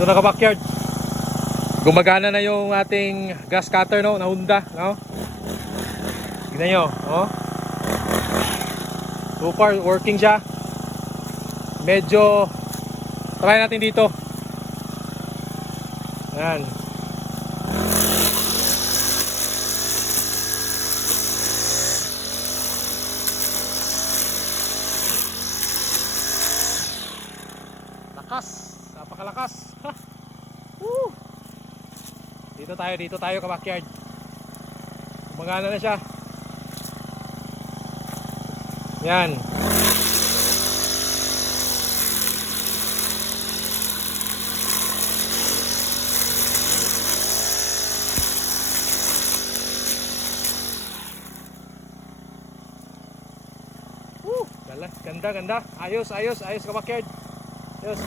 Ito na ka-backyard. Gumagana na yung ating gas cutter, no, na Honda, no? Tignan nyo, oh. So far working siya. Medyo try natin dito. Ayan. Lakas, napakalakas. Ha. Woo. Dito tayo ka-backyard. Gumagana na siya. Yan. Ganda, ganda. Ayos ka-backyard. Ayos.